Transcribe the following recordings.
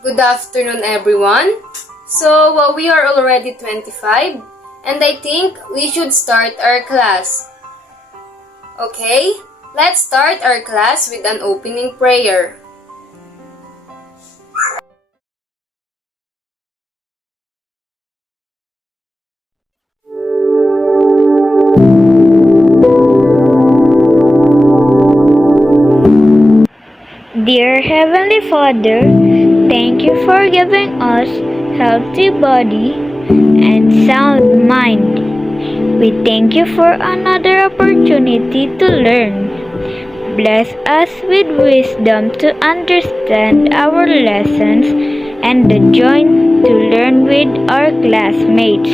Good afternoon, everyone. We are already 25, and I think we should start our class. Okay, let's start our class with an opening prayer. Dear Heavenly Father, thank you for giving us healthy body and sound mind. We thank you for another opportunity to learn. Bless us with wisdom to understand our lessons and the joy to learn with our classmates.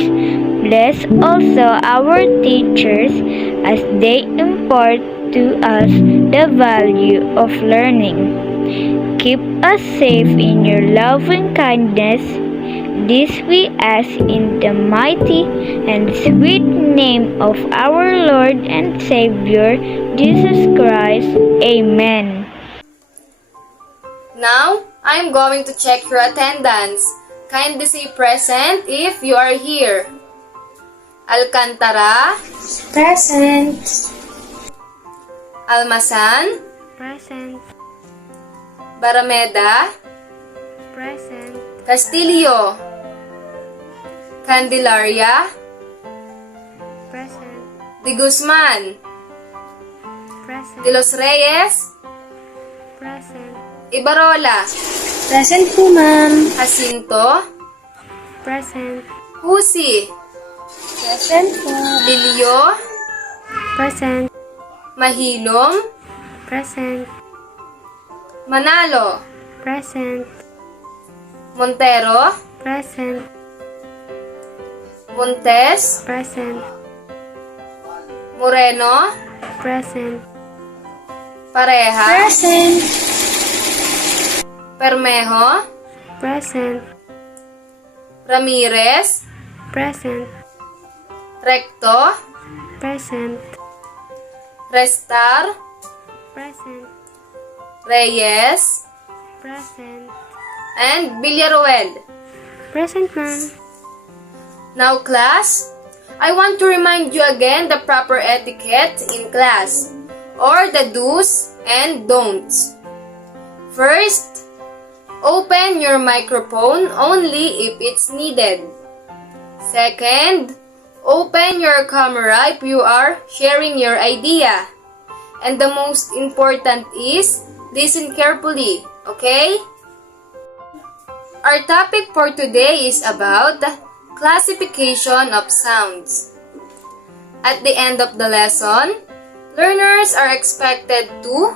Bless also our teachers as they impart to us the value of learning. Keep us safe in your loving kindness. This we ask in the mighty and sweet name of our Lord and Savior, Jesus Christ. Amen. Now, I'm going to check your attendance. Kindly say present if you are here. Alcantara, Present. Almasan, Present. Barameda, Present. Castillo, Candelaria, Present. De Guzman, Present. De Los Reyes, Present. Ibarola, Present po, ma'am. Jacinto, Present. Husi, Present po. Lilio, Present. Mahilom, Present. Manalo, Present. Montero, Present. Montes, Present. Moreno, Present. Pareja, Present. Permejo, Present. Ramirez, Present. Recto, Present. Restar, Present. Reyes, Present. and Villaruel. Present, ma'am. Now, class, I want to remind you again the proper etiquette in class, or the do's and don'ts. First, open your microphone only if it's needed. Second, open your camera if you are sharing your idea. And the most important is, listen carefully, okay? Our topic for today is about classification of sounds. At the end of the lesson, learners are expected to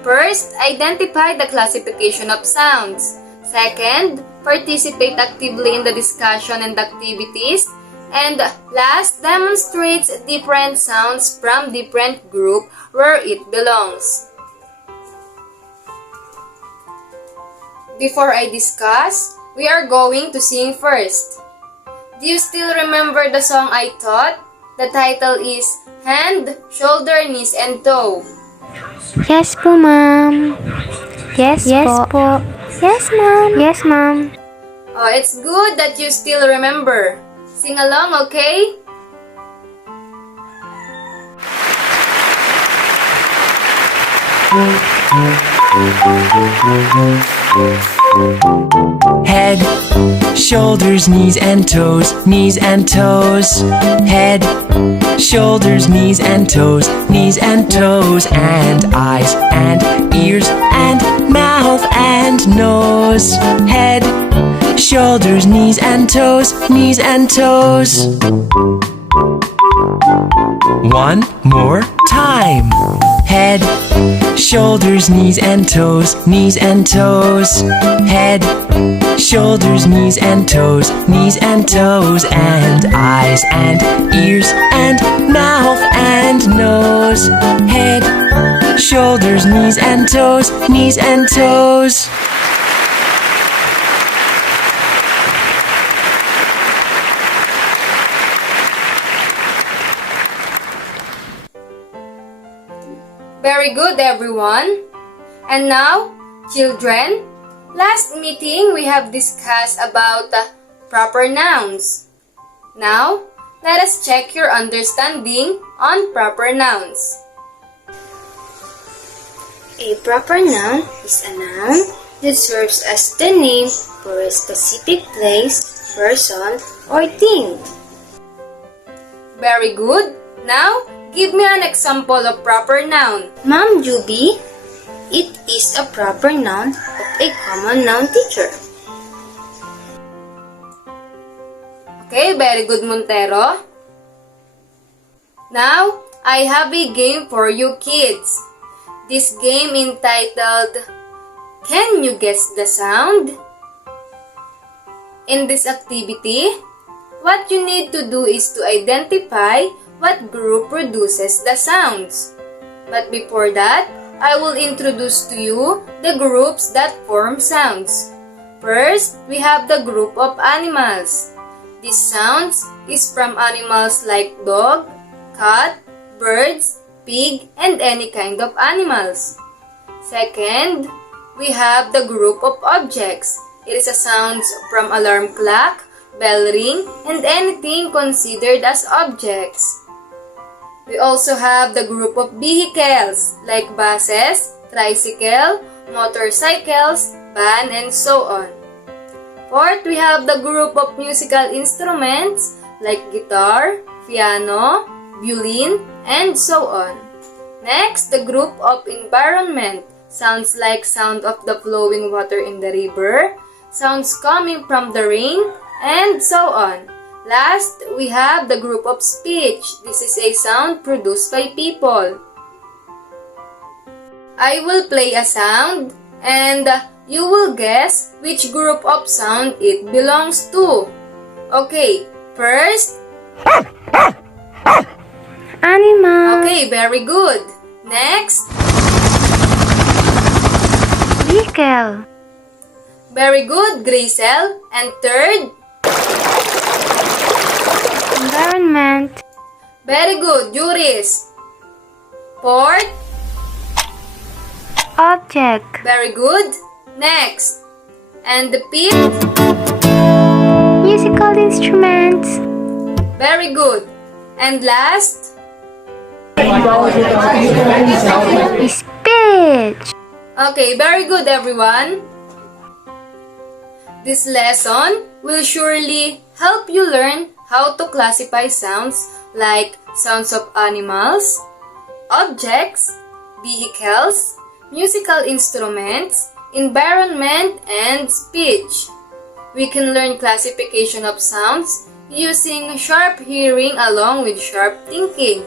first, identify the classification of sounds. Second, participate actively in the discussion and activities. And last, demonstrates different sounds from different group where it belongs. Before I discuss, we are going to sing first. Do you still remember the song I taught? The title is Hand, Shoulder, Knees, and Toe. Yes po, ma'am. Yes po. Yes, ma'am. Yes, ma'am. Oh, it's good that you still remember. Sing along, okay? Head, shoulders, knees and toes, knees and toes. Head, shoulders, knees and toes, knees and toes. And eyes and ears and mouth and nose. Head, shoulders, knees and toes, knees and toes. One more time. Head, shoulders, knees and toes, knees and toes. Head, shoulders, knees and toes, knees and toes. And eyes and ears and mouth and nose. Head, shoulders, knees and toes, knees and toes. Very good, everyone. And now, children, Last meeting, we have discussed about proper nouns. Now, let us check your understanding on proper nouns. A proper noun is a noun that serves as the name for a specific place, person, or thing. Very good. Now, give me an example of proper noun. Ma'am Juby, it is a proper noun of a common noun teacher. Okay, very good, Montero. Now, I have a game for you kids. This game entitled, Can You Guess the Sound? In this activity, what you need to do is to identify what group produces the sounds. But before that, I will introduce to you the groups that form sounds. First, we have the group of animals. These sounds is from animals like dog, cat, birds, pig, and any kind of animals. Second, we have the group of objects. It is a sounds from alarm clock, bell ring, and anything considered as objects. We also have the group of vehicles like buses, tricycle, motorcycles, van, and so on. Fourth, we have the group of musical instruments like guitar, piano, violin, and so on. Next, the group of environment. Sounds like sound of the flowing water in the river, sounds coming from the rain, and so on. Last, we have the group of speech. This is a sound produced by people. I will play a sound and you will guess which group of sound it belongs to. Okay, first, Animal. okay, very good. Next, Vehicle. very good, Gracel. And third, Environment. very good, Juris. Fourth, Object. very good. Next, and the fifth, Musical instruments. very good. And last, Speech. okay, very good, everyone. This lesson will surely help you learn how to classify sounds like sounds of animals, objects, vehicles, musical instruments, environment, and speech. We can learn classification of sounds using sharp hearing along with sharp thinking.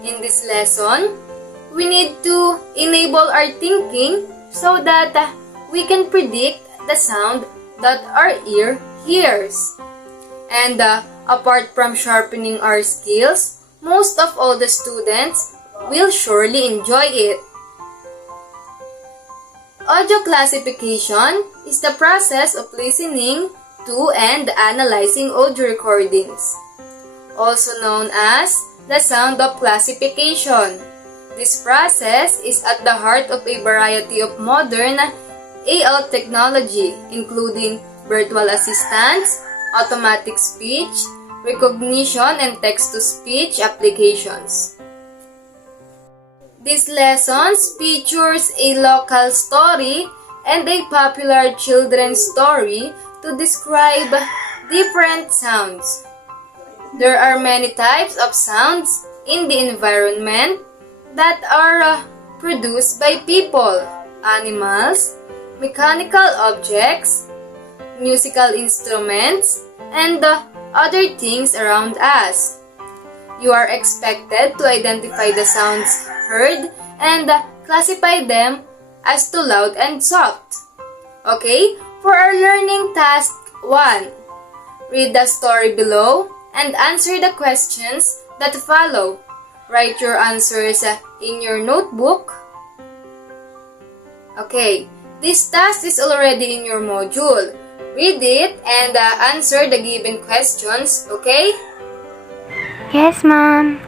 In this lesson, we need to enable our thinking so that we can predict the sound that our ear hears. And apart from sharpening our skills, most of all the students will surely enjoy it. Audio classification is the process of listening to and analyzing audio recordings, also known as the sound of classification. This process is at the heart of a variety of modern AI technology, including virtual assistants, automatic speech, recognition, and text-to-speech applications. This lesson features a local story and a popular children's story to describe different sounds. There are many types of sounds in the environment that are produced by people, animals, mechanical objects, musical instruments, and other things around us. You are expected to identify the sounds heard and classify them as to loud and soft. Okay, for our learning task 1, read the story below and answer the questions that follow. Write your answers in your notebook. Okay, this task is already in your module. Read it and answer the given questions, okay? Yes, Mom.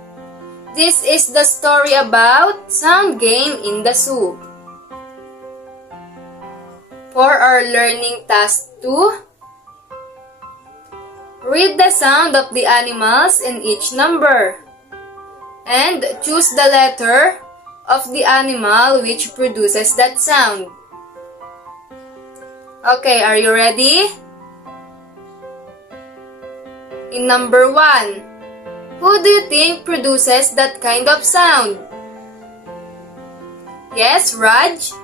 This is the story about Sound Game in the Zoo. For our learning task 2, read the sound of the animals in each number and choose the letter of the animal which produces that sound. Okay, are you ready? In number 1, who do you think produces that kind of sound? Yes, Raj?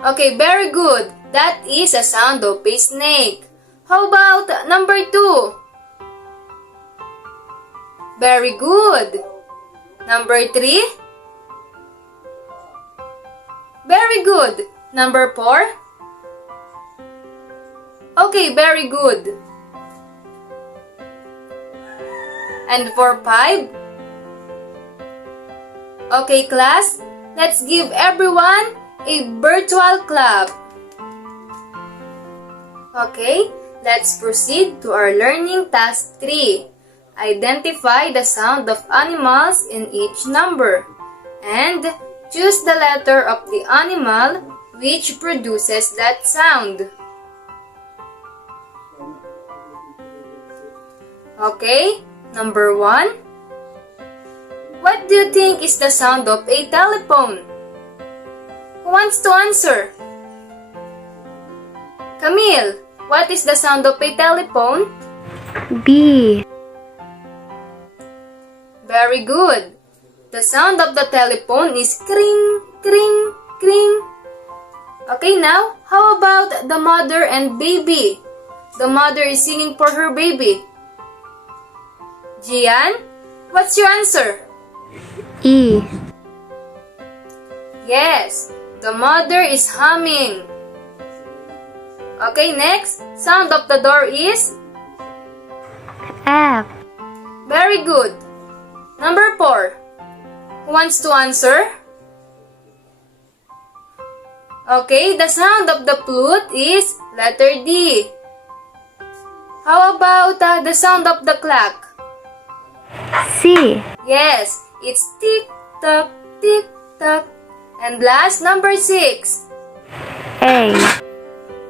Okay, very good. That is a sound of a snake. How about number 2? Very good. Number 3? Very good. Number 4? Okay, very good. And for 5? Okay, class, let's give everyone a virtual clap. Okay, let's proceed to our learning task 3. Identify the sound of animals in each number and choose the letter of the animal which produces that sound. Okay, number 1. What do you think is the sound of a telephone? Who wants to answer? Camille, what is the sound of a telephone? B. Very good. The sound of the telephone is kring, kring, kring. Okay, now, how about the mother and baby? The mother is singing for her baby. Gian, what's your answer? E. Yes, the mother is humming. Okay, next, sound of the door is? F. Very good. Number 4. Who wants to answer? Okay, the sound of the flute is letter D. How about the sound of the clock? C. Yes, it's tick-tock, tick-tock. And last, number 6. A.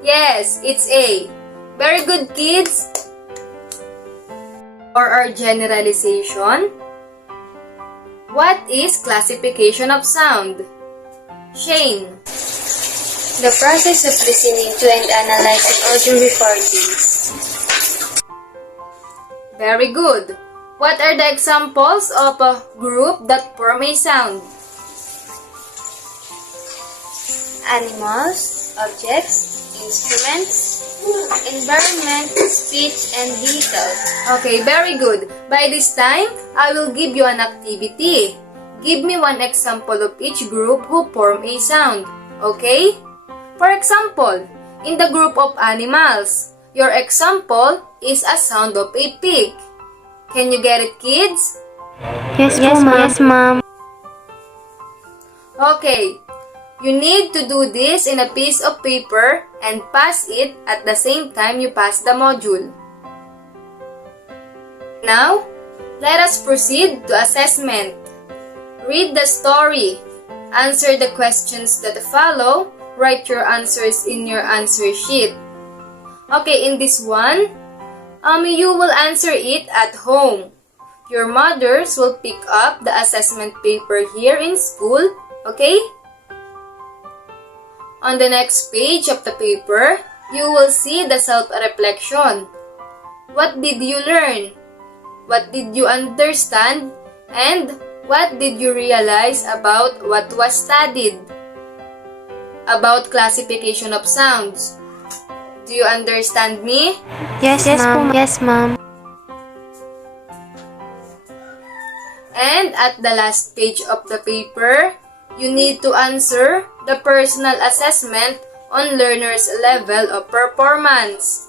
Yes, it's A. Very good, kids. For our generalization, what is classification of sound? Shane. The process of listening to and analyzing audio recordings. Very good. What are the examples of a group that form a sound? Animals, objects, instruments, environment, speech, and vehicles. Okay, very good. By this time, I will give you an activity. Give me one example of each group who form a sound. Okay? For example, in the group of animals, your example is a sound of a pig. Can you get it, kids? Yes, ma'am. Okay. You need to do this in a piece of paper and pass it at the same time you pass the module. Now, let us proceed to assessment. Read the story. Answer the questions that follow. Write your answers in your answer sheet. Okay, in this one, you will answer it at home. Your mothers will pick up the assessment paper here in school, okay? On the next page of the paper, you will see the self-reflection. What did you learn? What did you understand? And what did you realize about what was studied? About classification of sounds. Do you understand me? Yes, ma'am. Yes, ma'am. And at the last page of the paper, you need to answer the personal assessment on learner's level of performance.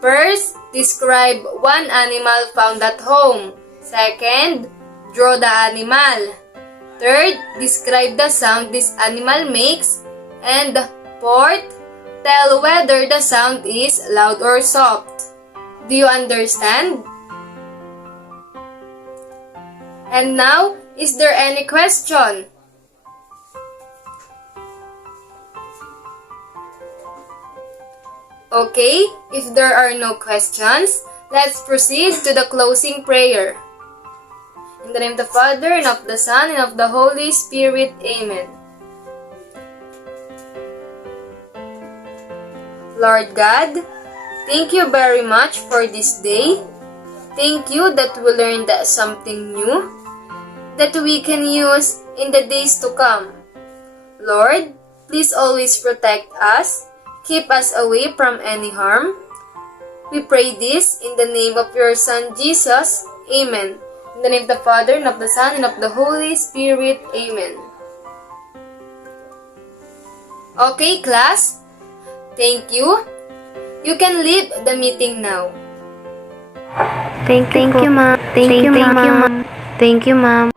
First, describe one animal found at home. Second, draw the animal. Third, describe the sound this animal makes. And fourth, tell whether the sound is loud or soft. Do you understand? And now, is there any question? Okay, if there are no questions, let's proceed to the closing prayer. In the name of the Father, and of the Son, and of the Holy Spirit. Amen. Lord God, thank you very much for this day. Thank you that we learned something new that we can use in the days to come. Lord, please always protect us. Keep us away from any harm. We pray this in the name of your Son, Jesus. Amen. In the name of the Father, and of the Son, and of the Holy Spirit. Amen. Okay, class. Thank you. You can leave the meeting now. Thank you, ma'am. Thank you, ma'am. Thank you, ma'am.